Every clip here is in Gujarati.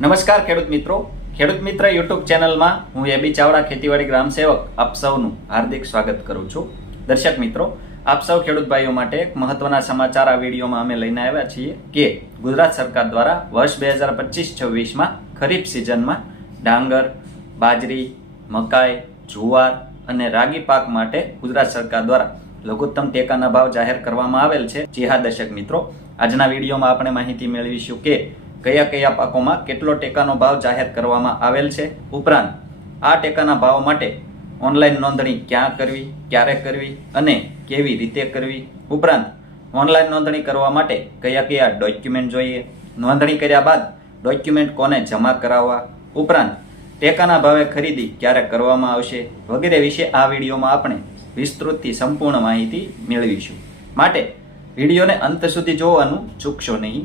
નમસ્કાર ખેડૂત મિત્રો. ખેડૂત મિત્ર યુટ્યુબ ચેનલમાં હું એબી ચાવડા, ખેતીવાડી ગ્રામ સેવક આપ સૌનું હાર્દિક સ્વાગત કરું છું. દર્શક મિત્રો, આપ સૌ ખેડૂત ભાઈઓ માટે એક મહત્વના સમાચાર આ વિડીયોમાં અમે લઈને આવ્યા છીએ કે ગુજરાત સરકાર દ્વારા વર્ષ બે હજાર પચીસ છવ્વીસમાં ખરીફ સિઝનમાં ડાંગર, બાજરી, મકાઈ, જુવાર અને રાગી પાક માટે ગુજરાત સરકાર દ્વારા લઘુત્તમ ટેકાના ભાવ જાહેર કરવામાં આવેલ છે. જી હા, દર્શક મિત્રો. આજના વિડીયોમાં આપણે માહિતી મેળવીશું કે કયા કયા પાકોમાં કેટલો ટેકાનો ભાવ જાહેર કરવામાં આવેલ છે? ઉપરાંત, આ ટેકાના ભાવ માટે ઓનલાઈન નોંધણી ક્યાં કરવી, ક્યારે કરવી અને કેવી રીતે કરવી? ઉપરાંત, ઓનલાઈન નોંધણી કરવા માટે કયા કયા ડોક્યુમેન્ટ જોઈએ? નોંધણી કર્યા બાદ ડોક્યુમેન્ટ કોને જમા કરાવવા? ઉપરાંત, ટેકાના ભાવે ખરીદી ક્યારે કરવામાં આવશે? વગેરે વિશે આ વિડીયોમાં આપણે વિસ્તૃતથી સંપૂર્ણ માહિતી મેળવીશું. માટે વિડીયોને અંત સુધી જોવાનું ચૂકશો નહીં.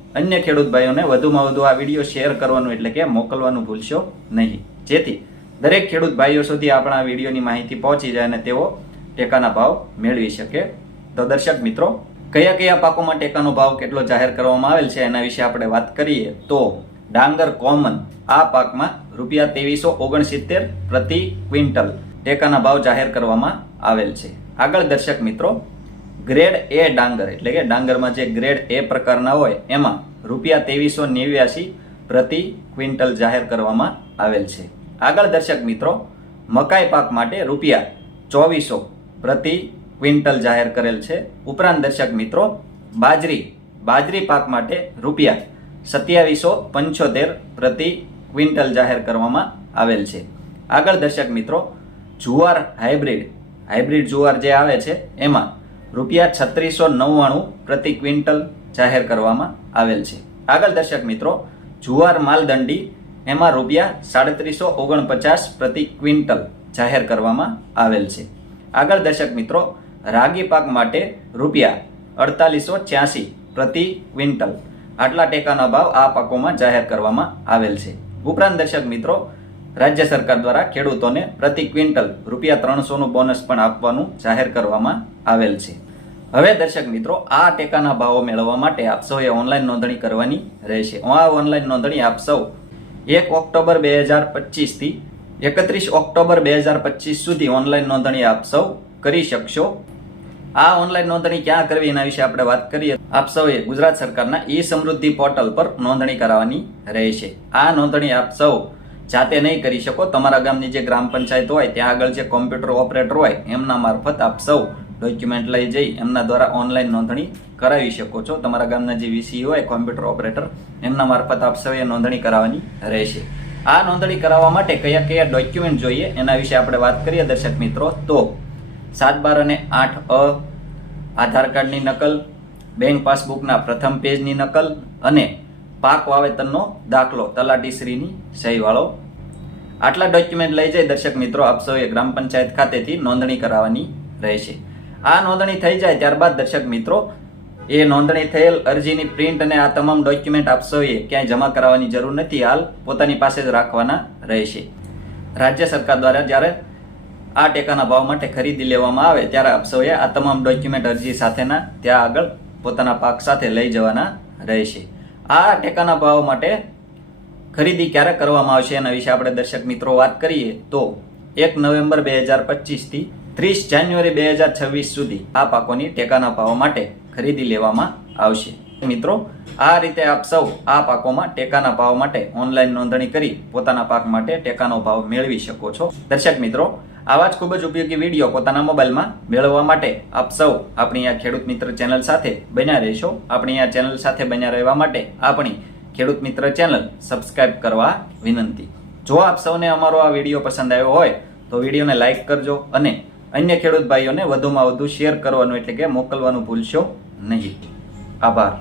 અન્ય ખેડૂત ભાઈઓને વધુમાં વધુ આ વીડિયો શેર કરવાનું એટલે કે મોકલવાનું ભૂલશો નહીં. જેથી દરેક ખેડૂત ભાઈઓ સુધી આપણા વિડીયોની માહિતી પહોંચી જાય અને તેઓ ટેકાના ભાવ મેળવી શકે. તો દર્શક મિત્રો, કયા કયા પાકોમાં ટેકાનો ભાવ કેટલો જાહેર કરવામાં આવેલ છે એના વિશે આપણે વાત કરીએ તો ડાંગર કોમન આ પાકમાં રૂપિયા ત્રેવીસો ઓગણસિત્તેર પ્રતિ ક્વિન્ટલ ટેકાના ભાવ જાહેર કરવામાં આવેલ છે. આગળ દર્શક મિત્રો ગ્રેડ એ ડાંગર, એટલે કે ડાંગરમાં જે ગ્રેડ એ પ્રકારના હોય, એમાં રૂપિયા ત્રેવીસો નેવ્યાસી પ્રતિ ક્વિન્ટલ જાહેર કરવામાં આવેલ છે. આગળ દર્શક મિત્રો, મકાઈ પાક માટે રૂપિયા ચોવીસો પ્રતિ ક્વિન્ટલ જાહેર કરેલ છે. ઉપરાંત દર્શક મિત્રો, બાજરી બાજરી પાક માટે રૂપિયા સત્યાવીસો પંચોતેર પ્રતિ ક્વિન્ટલ જાહેર કરવામાં આવેલ છે. આગળ દર્શક મિત્રો, જુવાર હાઇબ્રિડ હાઇબ્રિડ જુવાર જે આવે છે, એમાં રૂપિયા છત્રીસો નવ્વાણું પ્રતિ ક્વિન્ટલ જાહેર કરવામાં આવેલ છે. આગળ દર્શક મિત્રો, જુવાર માલદંડી એમાં રૂપિયા સાડત્રીસો ઓગણપચાસ પ્રતિ ક્વિન્ટલ જાહેર કરવામાં આવેલ છે. આગળ દર્શક મિત્રો, રાગી પાક માટે રૂપિયા અડતાલીસો છ્યાસી પ્રતિ ક્વિન્ટલ. આટલા ટેકાના ભાવ આ પાકોમાં જાહેર કરવામાં આવેલ છે. ઉપરાંત દર્શક મિત્રો રાજ્ય સરકાર દ્વારા ખેડૂતોને પ્રતિ ક્વિન્ટલ રૂપિયા ત્રણસોનું બોનસ પણ આપવાનું જાહેર કરવામાં આવેલ છે. હવે દર્શક મિત્રો, આ ટેકાના ભાવો મેળવવા માટે આપ સૌએ ઓનલાઈન નોંધણી કરવાની રહેશે. આ ઓનલાઈન નોંધણી આપ સૌ એક ઓક્ટોબર બે હજાર પચીસથી એકત્રીસ ઓક્ટોબર બે હજાર પચીસ સુધી ઓનલાઈન નોંધણી આપ સૌ કરી શકશો. આ ઓનલાઈન નોંધણી ક્યાં કરવી એના વિશે આપણે વાત કરીએ. આપ સૌએ ગુજરાત સરકારના ઈ સમૃદ્ધિ પોર્ટલ પર નોંધણી કરાવવાની રહેશે. આ નોંધણી આપ સૌ જાતે નહીં કરી શકો. તમારા ગામની જે ગ્રામ પંચાયત હોય, ત્યાં આગળ જે કોમ્પ્યુટર ઓપરેટર હોય, એમના મારફત આપ સૌ ડોક્યુમેન્ટ લઈ જઈ એમના દ્વારા ઓનલાઈન નોંધણી કરાવી શકો છો. તમારા ગામના જે વીસી હોય, કોમ્પ્યુટર ઓપરેટર, એમના મારફત આપ સૌએ નોંધણી કરાવવાની રહેશે. આ નોંધણી કરાવવા માટે કયા કયા ડોક્યુમેન્ટ જોઈએ, એના વિશે આપણે વાત કરીએ દર્શક મિત્રો. તો સાત બાર અને આઠ અ, આધાર કાર્ડની નકલ, બેંક પાસબુકના પ્રથમ પેજની નકલ અને પાક વાવેતરનો દાખલો તલાટીશ્રીની સહીવાળો આટલા ડોક્યુમેન્ટ લઈ જઈ દર્શક મિત્રો, આપ સૌએ ગ્રામ પંચાયત ખાતેથી નોંધણી કરાવવાની રહેશે. આ નોંધણી થઈ જાય ત્યારબાદ દર્શક મિત્રો, એ નોંધણી થયેલ અરજીની પ્રિન્ટ અને આ તમામ ડોક્યુમેન્ટ આપ સૌએ ક્યાંય જમા કરાવવાની જરૂર નથી, હાલ પોતાની પાસે જ રાખવાના રહેશે. રાજ્ય સરકાર દ્વારા જ્યારે આ ટેકાના ભાવ માટે ખરીદી લેવામાં આવે, ત્યારે આપ સૌએ આ તમામ ડોક્યુમેન્ટ અરજી સાથેના ત્યાં આગળ પોતાના પાક સાથે લઈ જવાના રહેશે. આ ટેકાના ભાવ માટે ખરીદી ક્યારે કરવામાં આવશે એના વિશે આપણે દર્શક મિત્રો વાત કરીએ તો એક નવેમ્બર બે હજાર પચીસથી ત્રીસ જાન્યુઆરી બે હજાર છવ્વીસ સુધી આ પાકોની ટેકાના ભાવ માટે ખરીદી લેવામાં આવશે. મિત્રો, આ રીતે આપ સૌ આ પાકોમાં ટેકાના ભાવ માટે ઓનલાઈન નોંધણી કરી પોતાના પાક માટે ટેકાનો ભાવ મેળવી શકો છો. દર્શક મિત્રો, આવા જ ખૂબ જ ઉપયોગી વીડિયો પોતાના મોબાઈલમાં મેળવવા માટે આપ સૌ આપણી આ ખેડૂત મિત્ર ચેનલ સાથે બન્યા રહેશો. આપણી આ ચેનલ સાથે બન્યા રહેવા માટે આપણી ખેડૂત મિત્ર ચેનલ સબસ્ક્રાઇબ કરવા વિનંતી. જો આપ સૌને અમારો આ વીડિયો પસંદ આવ્યો હોય, તો વિડીયોને લાઇક કરજો અને અન્ય ખેડૂત ભાઈઓને વધુમાં વધુ શેર કરવાનું એટલે કે મોકલવાનું ભૂલશો નહીં. આભાર.